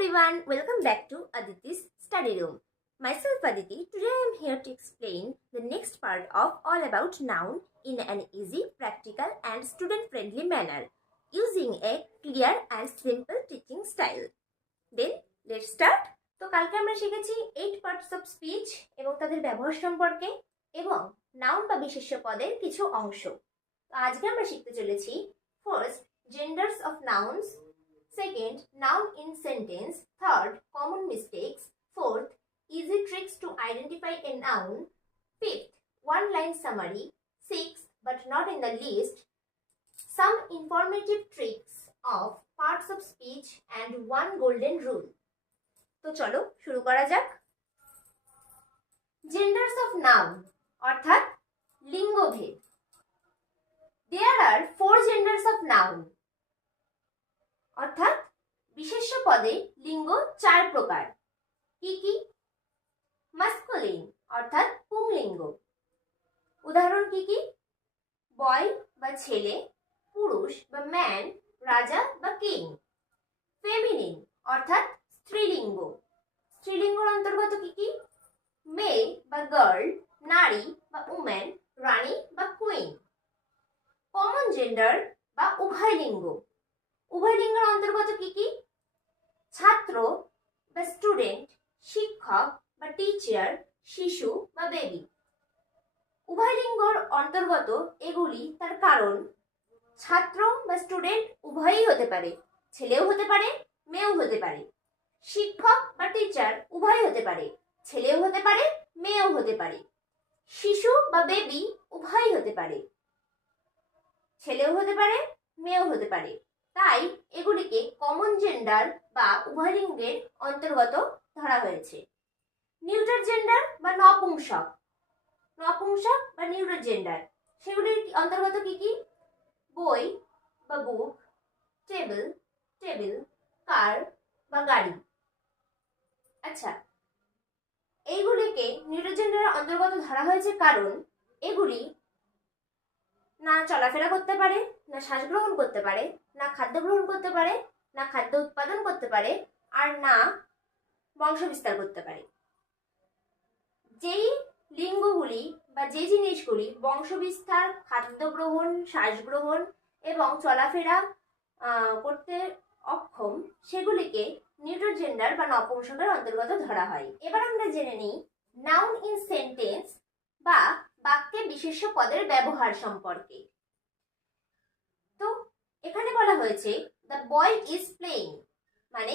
everyone, welcome back to Aditi's study room. Myself Aditi, today I am here to explain the next part of all about noun in an easy, practical and student-friendly manner using a clear and simple teaching style. Then, let's start. তো কালকে আমরা শিখেছি 8 parts of speech এবং তাদের ব্যবহার সম্পর্কে এবং noun বা বিশেষ্য পদের কিছু অংশ। তো আজকে আমরা শিখতে চলেছি first genders of nouns, second noun in sentence, third common mistakes, fourth easy tricks to identify a noun, fifth one line summary, sixth but not in the least some informative tricks of parts of speech and one golden rule. তো চলো শুরু করা যাক। genders of noun অর্থাৎ লিঙ্গভেদ। There are 4 genders of noun অর্থাৎ বিশেষ্য পদে লিঙ্গ 4 প্রকার। কি কি? মাস্কুলিন অর্থাৎ পুংলিঙ্গ। উদাহরণ কি কি? বয় বা ছেলে, পুরুষ বা ম্যান, রাজা বা কিং। ফেমিনিন অর্থাৎ স্ত্রীলিঙ্গ। স্ত্রীলিঙ্গর অন্তর্গত কি কি? মেয়ে বা গার্ল, নারী বা উম্যান, রানী বা কুইন। কমন জেন্ডার বা উভয় লিঙ্গ। উভয় লিঙ্গের অন্তর্গত কি কি? ছাত্র বা স্টুডেন্ট, শিক্ষক বা টিচার, শিশু বা বেবি। উভয় লিঙ্গর অন্তর্গত এগুলি তার কারণ ছাত্র বা স্টুডেন্ট উভয়ই হতে পারে, ছেলেও হতে পারে, মেয়েও হতে পারে। শিক্ষক বা টিচার উভয়ই হতে পারে, ছেলেও হতে পারে, মেয়েও হতে পারে। শিশু বা বেবি উভয়ই হতে পারে, ছেলেও হতে পারে, মেয়েও হতে পারে। তাই এগুলিকে কমন জেন্ডার বা উভয় লিঙ্গের অন্তর্গত ধরা হয়েছে। নিউটার জেন্ডার বা নপুংসক, নপুংসক বা নিউটার জেন্ডার সেগুলির অন্তর্গত কি কি? বই বা বুক, টেবিল, টেবিল, কার বা গাড়ি। আচ্ছা, এইগুলিকে নিউটার জেন্ডারের অন্তর্গত ধরা হয়েছে কারণ এগুলি না চলাফেরা করতে পারে, না শ্বাস গ্রহণ করতে পারে, না খাদ্য গ্রহণ করতে পারে, না খাদ্য উৎপাদন করতে পারে, আর না বংশ বিস্তার করতে পারে। যেই লিঙ্গগুলি বা যে জিনিসগুলি বংশ বিস্তার, খাদ্য গ্রহণ, শ্বাস গ্রহণ এবং চলাফেরা করতে অক্ষম সেগুলিকে নিউটার জেন্ডার বা নপুংসকের অন্তর্গত ধরা হয়। এবার আমরা জেনে নিই নাউন ইন সেন্টেন্স বা বাক্যে বিশেষ্য পদের ব্যবহার সম্পর্কে। তো এখানে বলা হয়েছে দ্য বয় ইজ প্লেইং, মানে